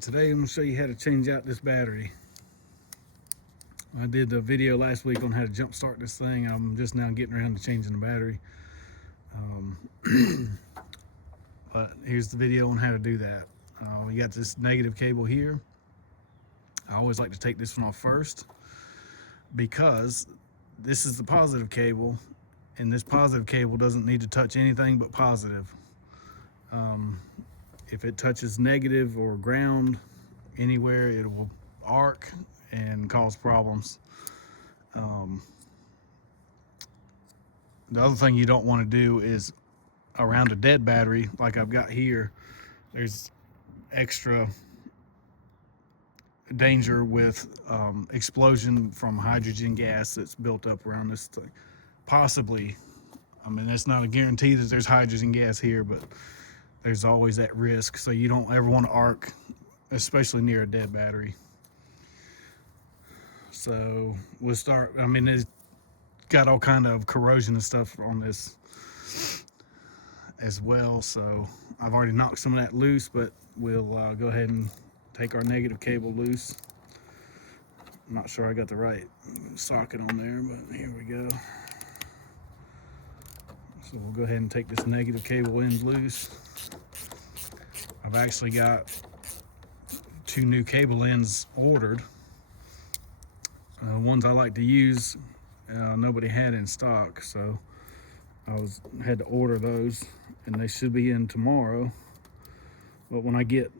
Today I'm going to show you how to change out this battery. I did a video last week on how to jump start this thing. I'm just now getting around to changing the battery. But here's the video on how to do that. We got this negative cable here. I always like to take this one off first because this is the positive cable, and this positive cable doesn't need to touch anything but positive. If it touches negative or ground anywhere, it will arc and cause problems. The other thing you don't want to do is around a dead battery like I've got here, there's extra danger with explosion from hydrogen gas that's built up around this thing. Possibly, I mean, that's not a guarantee that there's hydrogen gas here, but there's always that risk. So you don't ever want to arc, especially near a dead battery. So we'll start. I mean, it's got all kind of corrosion and stuff on this as well. So I've already knocked some of that loose, but we'll go ahead and take our negative cable loose. I'm not sure I got the right socket on there, but here we go. So we'll go ahead and take this negative cable end loose. I've actually got 2 new cable ends ordered. Ones I like to use, nobody had in stock, so I had to order those, and they should be in tomorrow. But when I get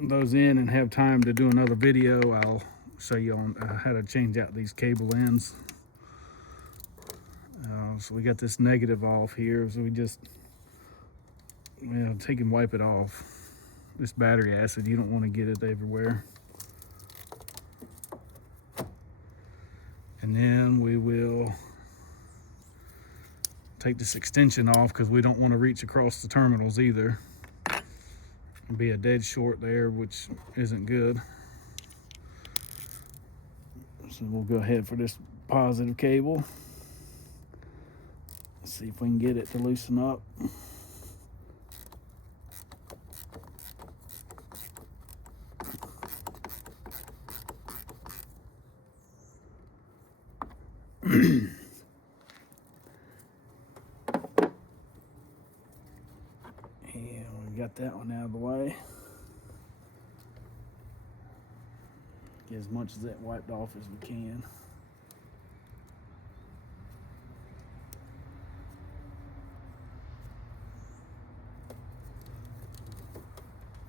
those in and have time to do another video, I'll show you on how to change out these cable ends. So we got this negative off here, so we just take and wipe it off. This battery acid, you don't want to get it everywhere. And then we will take this extension off because we don't want to reach across the terminals either. It'll be a dead short there, which isn't good. So we'll go ahead for this positive cable. Let's see if we can get it to loosen up. And we got that one out of the way. Get as much of that wiped off as we can.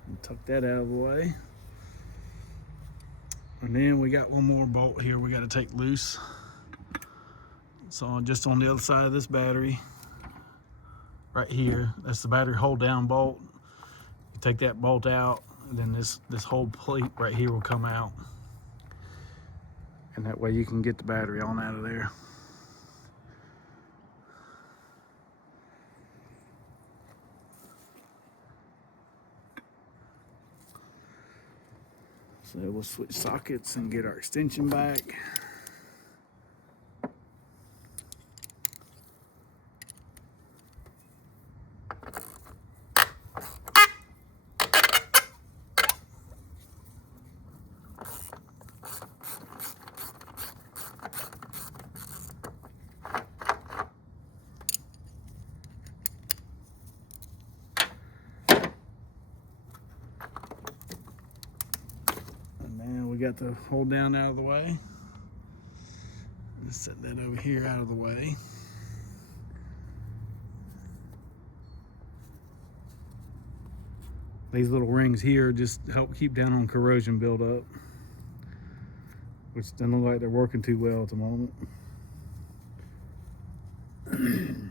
And tuck that out of the way. And then we got one more bolt here we got to take loose. So just on the other side of this battery, right here, that's the battery hold down bolt. You take that bolt out, and then this whole plate right here will come out. And that way you can get the battery on out of there. So we'll switch sockets and get our extension back. We got the hold down out of the way. Let's set that over here out of the way. These little rings here just help keep down on corrosion buildup, which doesn't look like they're working too well at the moment. And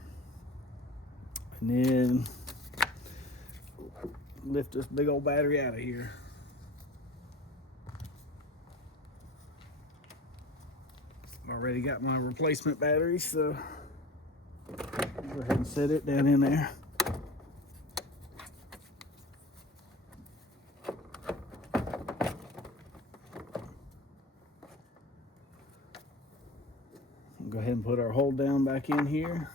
then lift this big old battery out of here. Already got my replacement battery, so go ahead and set it down in there. Go ahead and put our hold down back in here.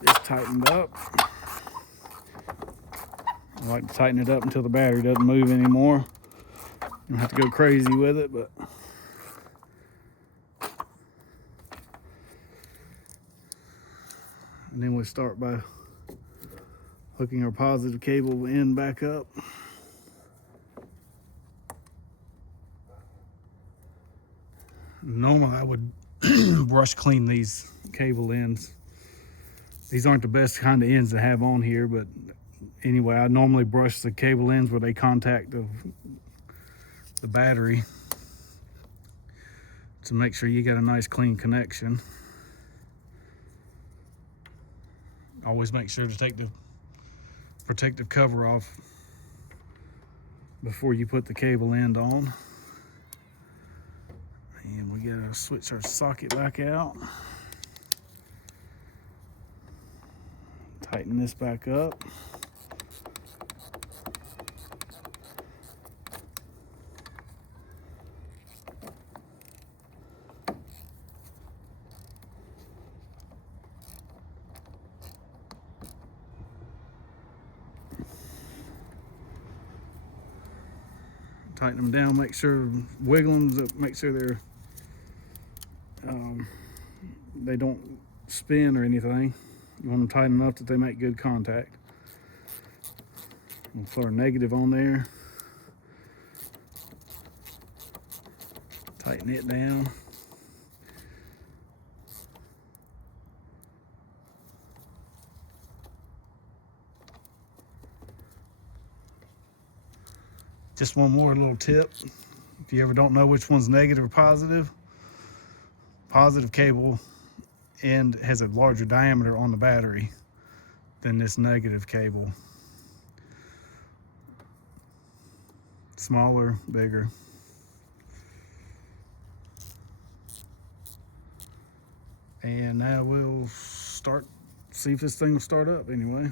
Get this tightened up. I like to tighten it up until the battery doesn't move anymore. You don't have to go crazy with it, but and then we start by hooking our positive cable end back up. Normally I would brush clean these cable ends. These aren't the best kind of ends to have on here, but anyway, I normally brush the cable ends where they contact the battery to make sure you get a nice clean connection. Always make sure to take the protective cover off before you put the cable end on. And we gotta switch our socket back out. Tighten this back up. Tighten them down, make sure, wiggle them, make sure they don't spin or anything. You want them tight enough that they make good contact. We'll put our negative on there. Tighten it down. Just one more little tip. If you ever don't know which one's negative or positive cable end has a larger diameter on the battery than this negative cable. Smaller, bigger. And now we'll see if this thing will start up anyway.